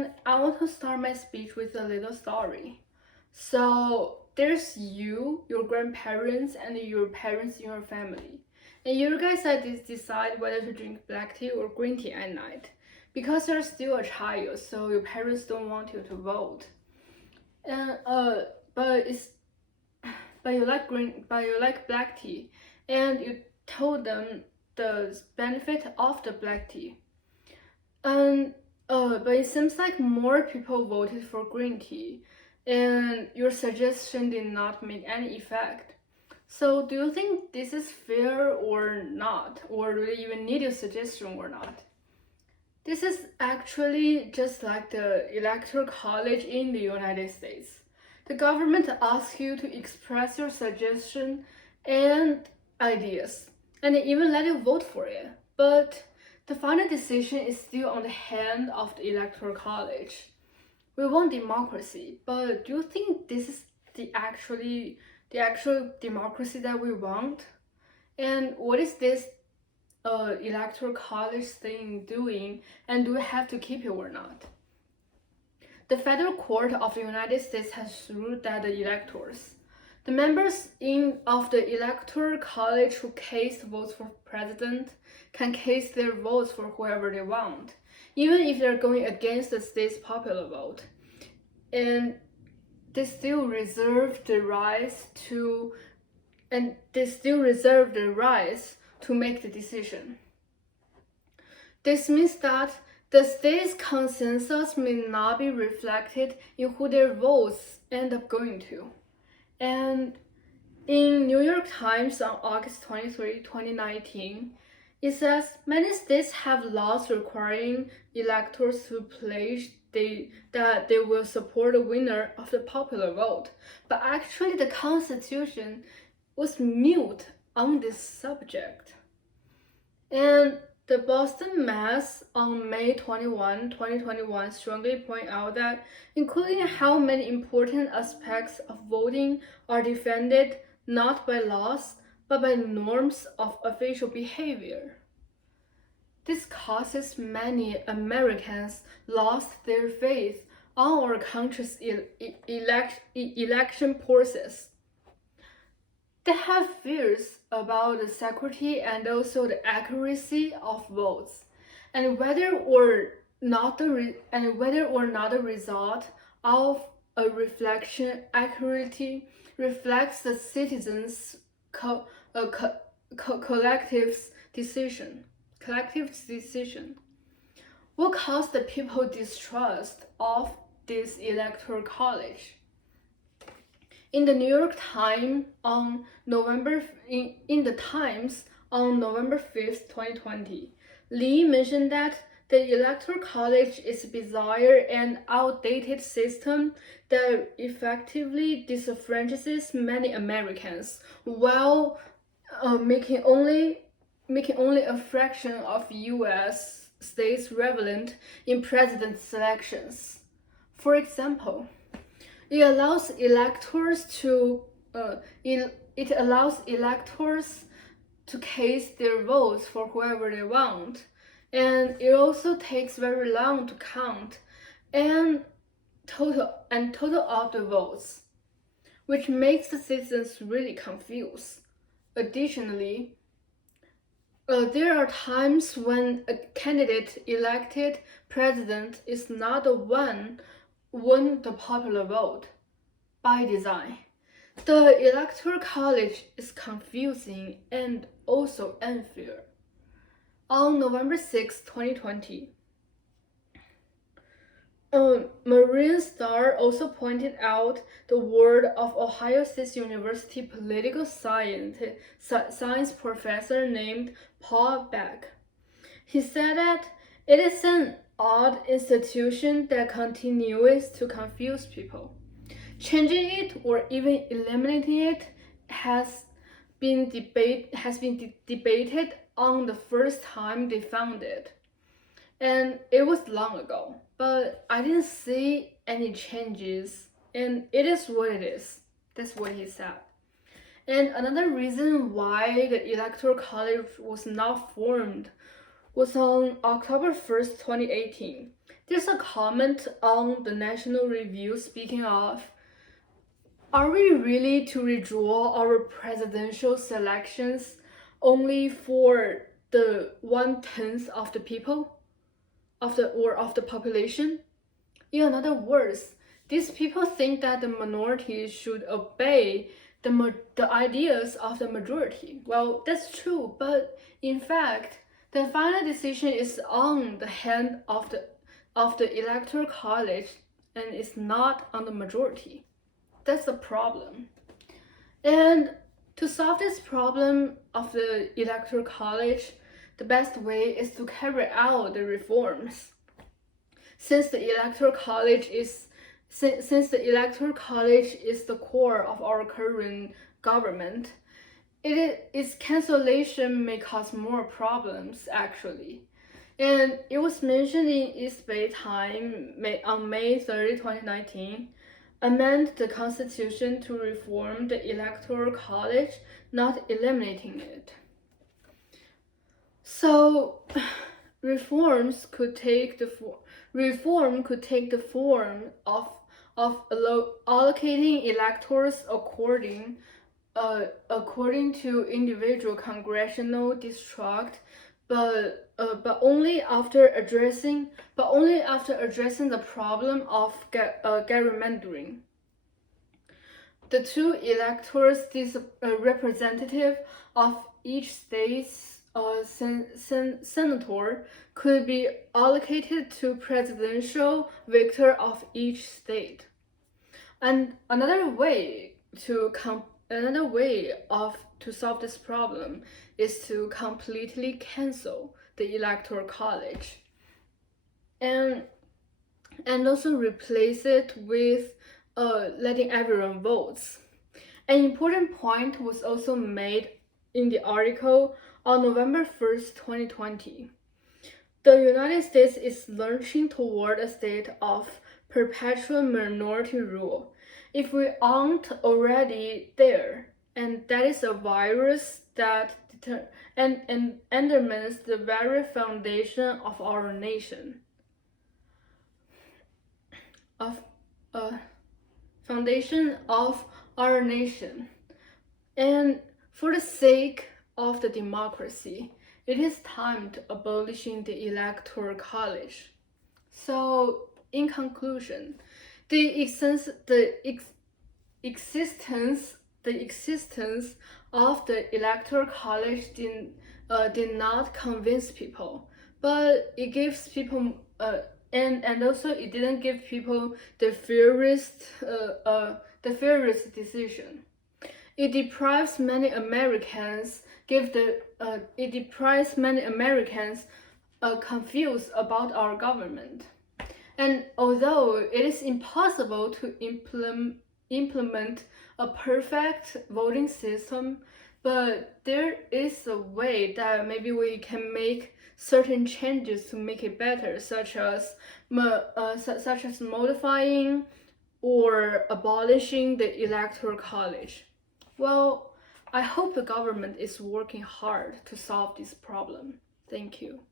And I want to start my speech with a little story. So there's you, your grandparents, and your parents in your family. And you guys decide whether to drink black tea or green tea at night. Because you're still a child, so your parents don't want you to vote. And but it's but you like black tea, and you told them the benefit of the black tea. And but it seems like more people voted for green tea, and your suggestion did not make any effect. So do you think this is fair or not? Or do they even need your suggestion or not? This is actually just like the Electoral College in the United States. The government asks you to express your suggestion and ideas, and they even let you vote for it. But the final decision is still on the hand of the Electoral College. We want democracy, but do you think this is the actual democracy that we want? And what is this Electoral College thing doing, and do we have to keep it or not? The Federal Court of the United States has ruled that the electors, the members of the Electoral College who cast votes for president, can cast their votes for whoever they want, even if they're going against the state's popular vote. And they still reserve the right to make the decision. This means that the state's consensus may not be reflected in who their votes end up going to. And in New York Times on August 23, 2019, it says many states have laws requiring electors to pledge that they will support the winner of the popular vote. But actually the Constitution was mute on this subject. And the Boston Mass on May 21, 2021 strongly point out that including how many important aspects of voting are defended not by laws but by norms of official behavior. This causes many Americans lost their faith on our country's election process. They have fears about the security and also the accuracy of votes, and whether or not the result of a reflection accurately reflects the citizens' collective decision. What caused the people distrust of this electoral college? In the New York Times on November 5th, 2020, Lee mentioned that the Electoral College is a bizarre and outdated system that effectively disenfranchises many Americans while making only a fraction of U.S. states relevant in president selections. For example, it allows electors to cast their votes for whoever they want, and it also takes very long to count and total up the votes, which makes the citizens really confused. Additionally, there are times when a candidate elected president is not the one won the popular vote by design. The Electoral College is confusing and also unfair. On November 6, 2020, Marine Star also pointed out the word of Ohio State University political science professor named Paul Beck. He said that it is an odd institution that continues to confuse people. Changing it or even eliminating it has been debated on the first time they found it. And it was long ago, but I didn't see any changes, and it is what it is. That's what he said. And another reason why the Electoral College was not formed was on October 1st, 2018. There's a comment on the National Review speaking of, are we really to redraw our presidential selections only for the 1/10 of the people of the population? In other words, these people think that the minority should obey the ideas of the majority. Well, that's true, but in fact, the final decision is on the hand of the Electoral College and it's not on the majority. That's the problem. And to solve this problem of the Electoral College, the best way is to carry out the reforms. Since the Electoral College is the core of our current government, its cancellation may cause more problems actually. And it was mentioned in East Bay Time on May 30, 2019, amend the Constitution to reform the Electoral College, not eliminating it. So, reform could take the form of allocating electors according to individual congressional district, but only after addressing the problem of gerrymandering. The two electors, representative of each state's senator, could be allocated to presidential victor of each state. And another way to solve this problem is to completely cancel the Electoral College and also replace it with letting everyone vote. An important point was also made in the article on November 1st, 2020. The United States is lurching toward a state of perpetual minority rule, if we aren't already there, and that is a virus that undermines the very foundation of our nation. And for the sake of the democracy, it is time to abolishing the Electoral College. So, in conclusion, the existence of the Electoral College did not convince people, but it gives people and also it didn't give people the fairest decision. It deprives many Americans confused about our government. And although it is impossible to implement a perfect voting system, but there is a way that maybe we can make certain changes to make it better, such as modifying or abolishing the Electoral College. Well, I hope the government is working hard to solve this problem. Thank you.